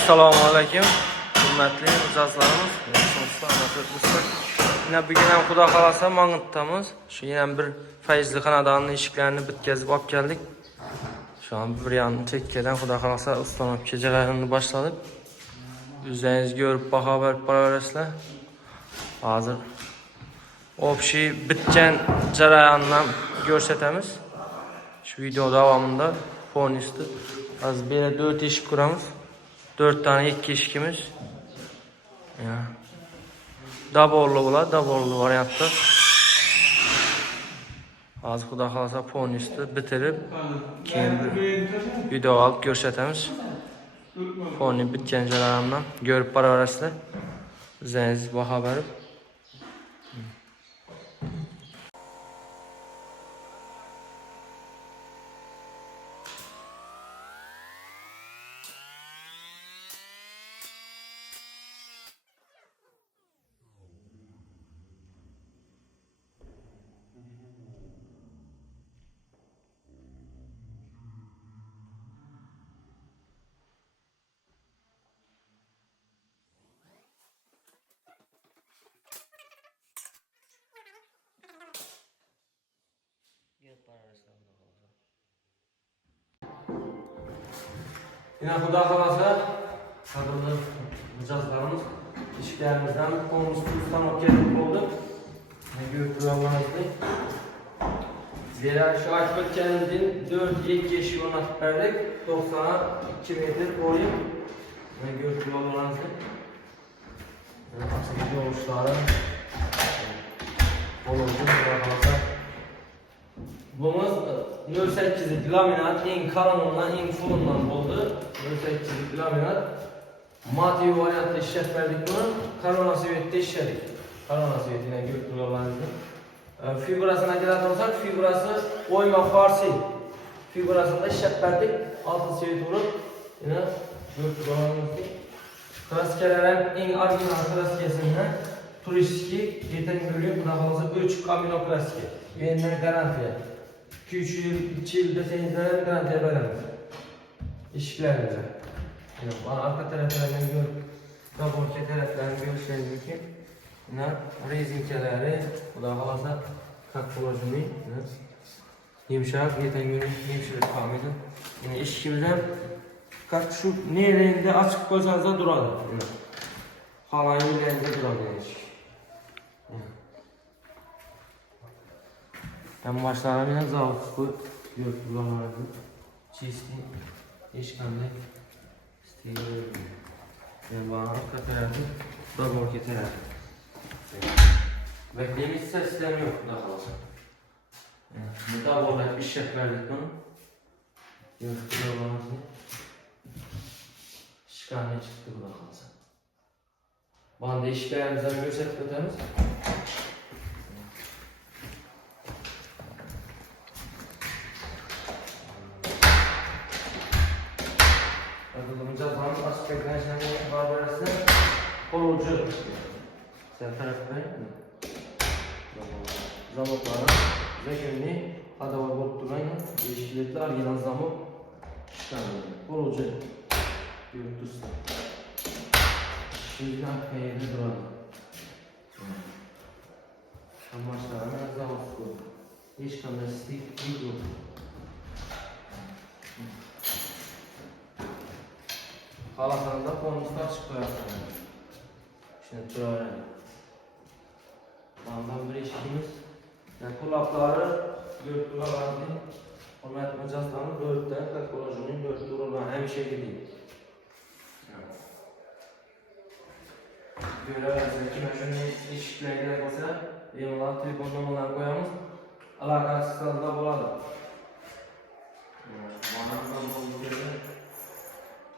Assalomu alaykum. Hurmatli mijozlarimiz, so'zlar amatörlar. Yine bugün ham Xudo xolasa Mang'itdamiz. Shu yana bir fayzli xonadonning eshiklarini bitkazib olib keldik. Şu an bir yanını chekkadan Xudo xolasa ustonib jarayonni boshladik. O'zingiz ko'rib baho berib boraverasizlar. Hozir общий bitgan jarayondan ko'rsatamiz. Şu video davomida polnisti az böyle 4 eshik kuramiz. 4 tane ikki eshikimiz. Ya. Daborlu bo'ladi, daborlu variantda. Hozir Xudo xolasa polnisti bitirib, keyin video olib ko'rsatamiz. Ponni bitgan jarayondan ko'rib boraverasizlar. O'zingiz baho berib. Yine Xudo xolasa qadrli mijozlarimiz ishlarimizdan konusdan o'tkazib bo'ldi. Görüntülenmezdi. Zira şu açık o'tganimizdan 4 2 eshik o'rnatib berdik. 92 metr bo'yi. Görüntülenmezdi. Açık yo'lshlari bo'ldi. Xudo xolasa Bumuz 08'lik laminat en kalınından en fulundan oldu. 08'lik laminat mati variantda ishlab berdik buni. Korona Sovetda ishladik. Korona Sovetini görüntülanmazdi. Figurasına keladigan bo'lsak, figurasi o'yma farsi. Figurasida ishlab berdik. Altın Sovet urib, yana görüntülanmazdi. Kraskalar en orijinal kraskasidan turistik yeten görüyor. Xudo xolasa 3 amino kraska. Yeniden garantiya. 2 yıl, 2 yıl desenizden garantiya veremiz. İşiklerimize. Yani bana arka taraflarından görüp, kaborka taraflarını görseniz ki, yine rezinkeleri, bu da halasa kakbolajını, yumuşak, yeten günü yumuşak kalmaydı. Yine işikimizden, şu nerede açık koysanız da duralım. Halayın nerede duralım işik. Ben başlarım yine zavutlu görüntülenmezdi. Çizgi işgamda isteyebilirim. Ben bana arka tarafı, da borki tarafı. Beklediğimiz sistem yok daha fazla. Daha borda bir şef verdik bunu. Görüntülenmezdi. İşgamda çıktı bu da fazla. Bana değişiklerimizden gösterip ötemiz. Açık barbarası korucu. Sen taraftan zamoklara ve günlüğü adava botturayla ilişkilikli argılan zamok çıkarılıyor. Korucu yurtdursa. Şimdi arka yerde duralım. Amaçlarına zamok koy. Hiç kanalistik yok. Halasanında konuslar çıkıyor. Şimdi böyle. Ondan bir eşkimiz. Yani kulakları görüntülerdi. Onu etmeyeceğiz ama böğürtten teknolojinin görüntüleri olan her şey gibi. Böyle kime şunu eşiklerine mesela yanılar telefon numaralarını koyamız. Alakasızlar da buladı.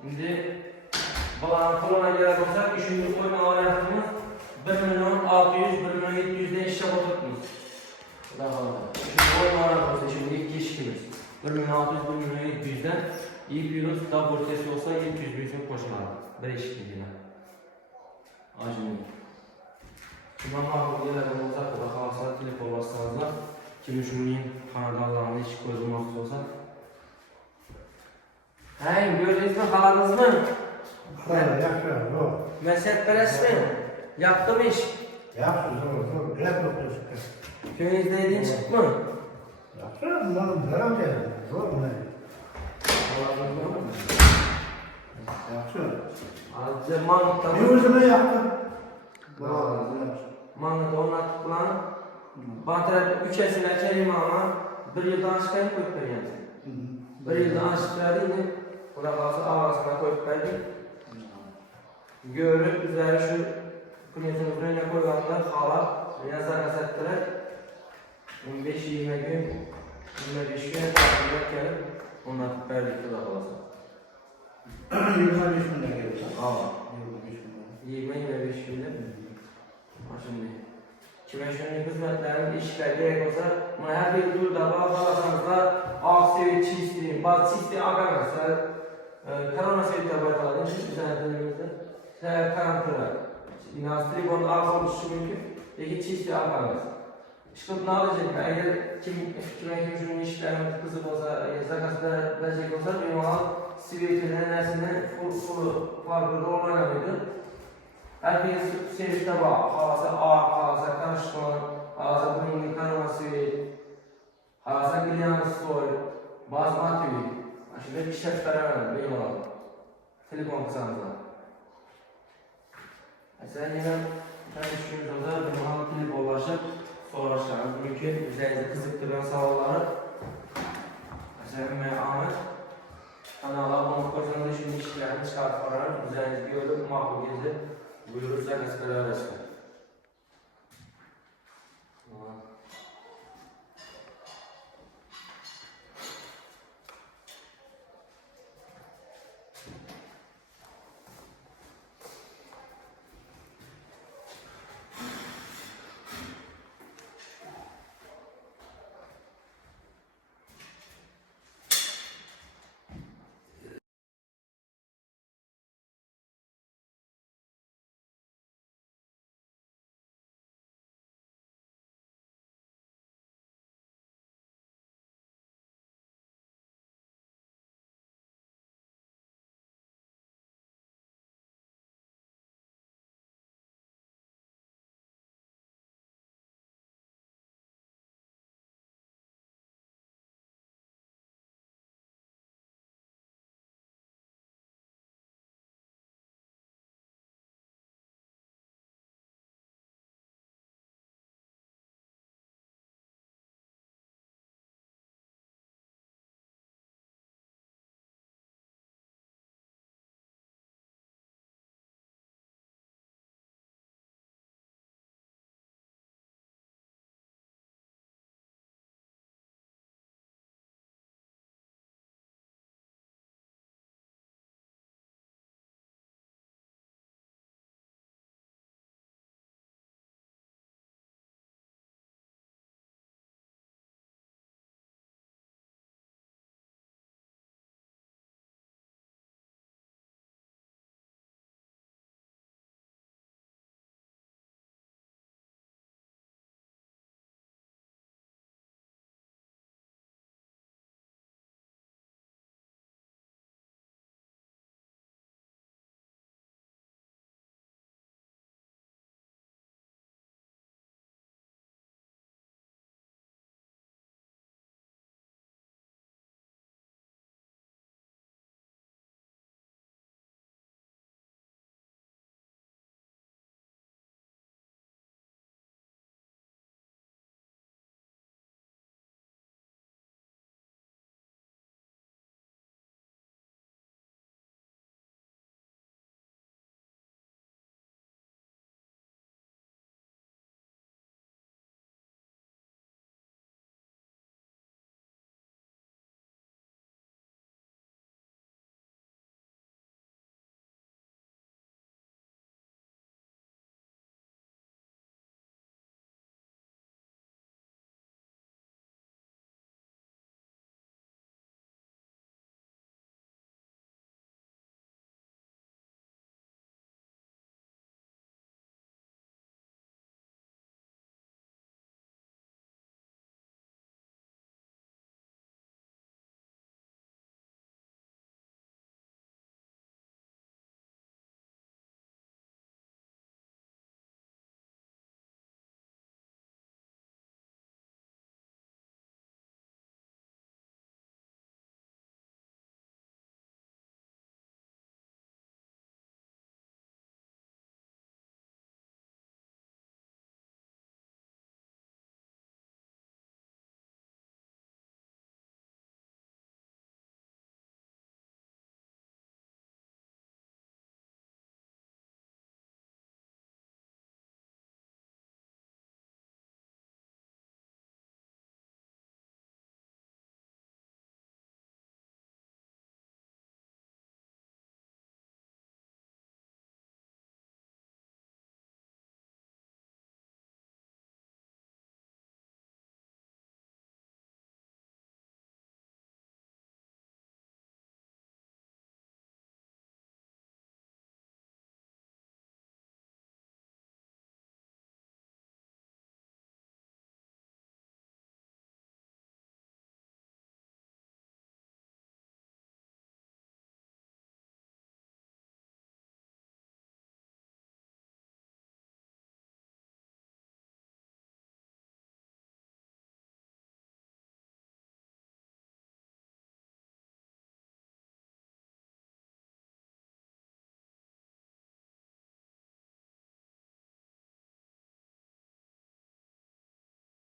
Şimdi balanın puluna gerek olsak, 3. koyma variantımız 1.600.000-1.700'den işlem oturtmuşuz. Daha fazla. 3. koyma variantımız şimdi ilk ilişkimiz. 1.600-1.700'den iyi bir yunus daha borçesi olsa 700.000 koşmalı. Bir ilişkiliğine. Acımlı. Şimdi ama bu yerlerden olsak, o da kalsa telefon bassanızda kim şunun kanadallarını hiç koyulmak olsa. Hey, gördünüz mü? Kaladınız mı? Yaxşı, yok. Mezhepperest miyim? Yaptım iş. Yaxşı, zor. Hep okuyorsun. Köyünüzde edin çıktı mı? Yaxşı, bunların zarar geldi. Zor mu? Yaxşı. Azıcık Mahmut'ta Bir özüme yaptı. Mahmut'ta onlatıp bulan Batırıp 3 esine kelime ama bir yıldan aşkaya koyup veriyorsun. Bir yıldan aşkaya değil mi? Buna kalsa ağzına koyup verdik. Görüp üzeri şu künyetin üzerine koyduğunda hala yazar kasettiler. 15-20 gün, 25 gün takip gelip onlatıp verdik bu da kalsa. 25 günde geldi. Aa. 25 günde. 20-25 günde. Şimdi kime şunun hizmetlerin işler gerek olsa buna her bir turda bağlasanızda aksi, çisti, bazı çisti agamazsa kanona sevdi bardağı düzenlendiğimizde karantıra inastribon ağzı oluşu mümkün peki çisti agamaz çıkıp ne alacak eğer kime şunun işlerin kızık olsa zakasında verecek olsa benim ağal siviletinden neresinden farklı olmayanıydı. Herkes sevdi tabağı, havası ağır, havası karışma, havası bunun kanaması, havası gülyansı soy, bazı matüyü. Şimdi bir şef beraber benim olalım. Telefon kısanızda. Mesela yine ben düşündüğümde benim halk telefon ulaşıp soruşlarım. Mümkün üzerinizde kızıktıran sağolları. Mesela Ömer Ahmet. Kanala abone olursanız şimdi işlerini çıkartıp üzerinizde görüp makul gezip buyurursa kaskara arasında.